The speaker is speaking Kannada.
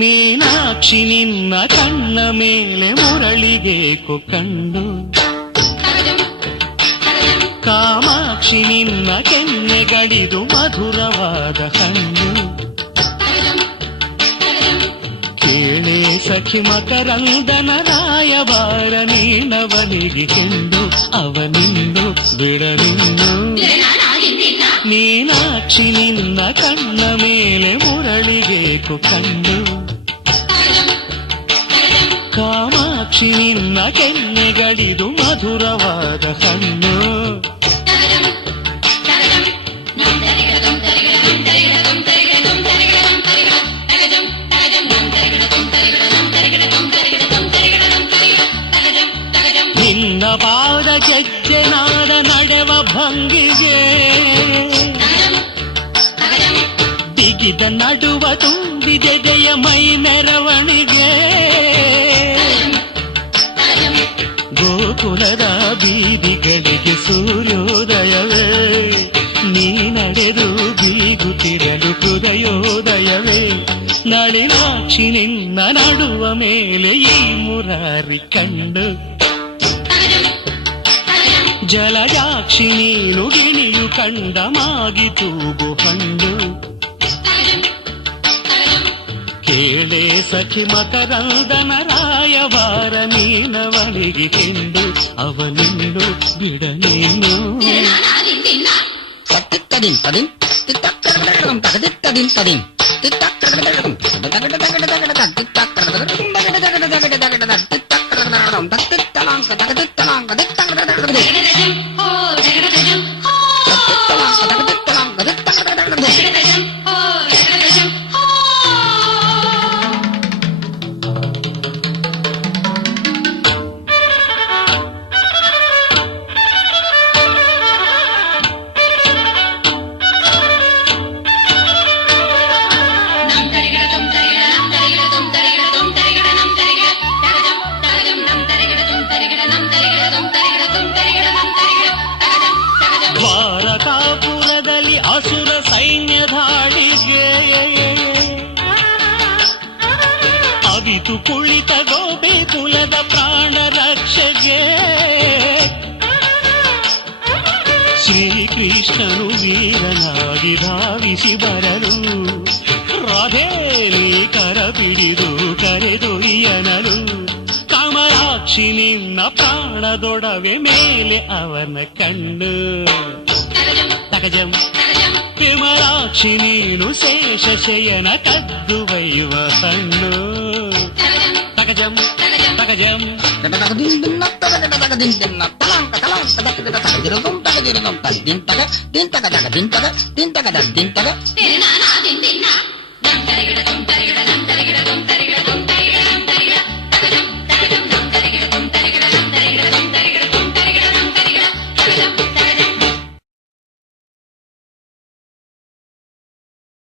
ಮೀನಾಕ್ಷಿ ನಿನ್ನ ಕಣ್ಣ ಮೇಲೆ ಮುರಳಿಗೇಕು ಕಂಡು, ಕಾಮಾಕ್ಷಿ ನಿನ್ನ ಕೆನ್ನೆಗಳಿದು ಮಧುರವಾದ ಹಣ್ಣು. ಕೇಳೇ ಸಖಿ ಮಕರಂದನ ರಾಯಬಾರ ನೀನವನಿಗೆ ಕೆಂಡು, ಅವನಿಂದು ಬಿಡಲಿನ್ನು. ಮೀನಾಕ್ಷಿ ನಿನ್ನ ಕಣ್ಣ ಮೇಲೆ ಮುರಳಿಗೇಕು ಕಂಡು, ಕಾಮಾಕ್ಷಿ ನಿನ್ನ ಕೆನ್ನೆಗಳಿದು ಮಧುರವಾದ ಹಣ್ಣು. ನಿನ್ನ ಪಾದ ಗೆಜ್ಜೆನಾದ ನಡೆವ ಭಂಗಿಗೆ, ಬಿಗಿದ ನಡುವ ತುಂಬಿದೆದೆಯ ಮೈ ಮೆರವಣಿಗೆ. ಗೋಕುಲದ ಬೀದಿಗಳಿಗೆ ಸೂರ್ಯೋದಯವೇ, ನೀ ನಡೆದು ಬೀಗುತ್ತಿರಲು ಹೃದಯೋದಯವೇ. ನಳಿನಾಕ್ಷಿ ನಿನ್ನ ನಡುವ ಮೇಲೆ ಈ ಮುರಾರಿ ಕಂಡು, ಜಲಜಾಕ್ಷಿ ನೀನು ಗಿಣಿಯು ಕಂಡ ಮಾಗಿ ತೂಗು ಹಂಡು. ಕೇಳೇ ಸಖಿ ಮಕರಂದನ ರಾಯವಾರ ನೀನವನಿಗೆ ಕೆಂಡು, ಅವನಿಂದು ಬಿಡನೇನು. ದ್ವಾರಕಾಪುರದಲ್ಲಿ ಅಸುರ ಸೈನ್ಯ ಧಾಡಿಗೆ, ಅವಿತು ಕುಳಿತ ಗೋಪಿ ಕುಲದ ಪ್ರಾಣ ರಕ್ಷೆಗೆ. ಶ್ರೀಕೃಷ್ಣನು ವೀರನಾಗಿ ಧಾವಿಸಿ ಬರಲು, ರಾಧೇಲಿ ಕರ ಬಿಡಿದು ಕರೆದೊಯ್ಯನಲು. ಕಾಮರಾಕ್ಷಿ ನಿನ್ನ ಪ್ರಾಣದೊಡವೆ ಮೇಲೆ ಅವನ ಕಣ್ಣು, ತಗಜಂ. ಹೇಮರಾಕ್ಷಿ ನೀನು ಶೇಷ ಶಯನ ಕದ್ದು ಒಯ್ಯುವ ಹಣ್ಣು, ತಗಜಂ ತಗಜಂ. ದಿಂತಗ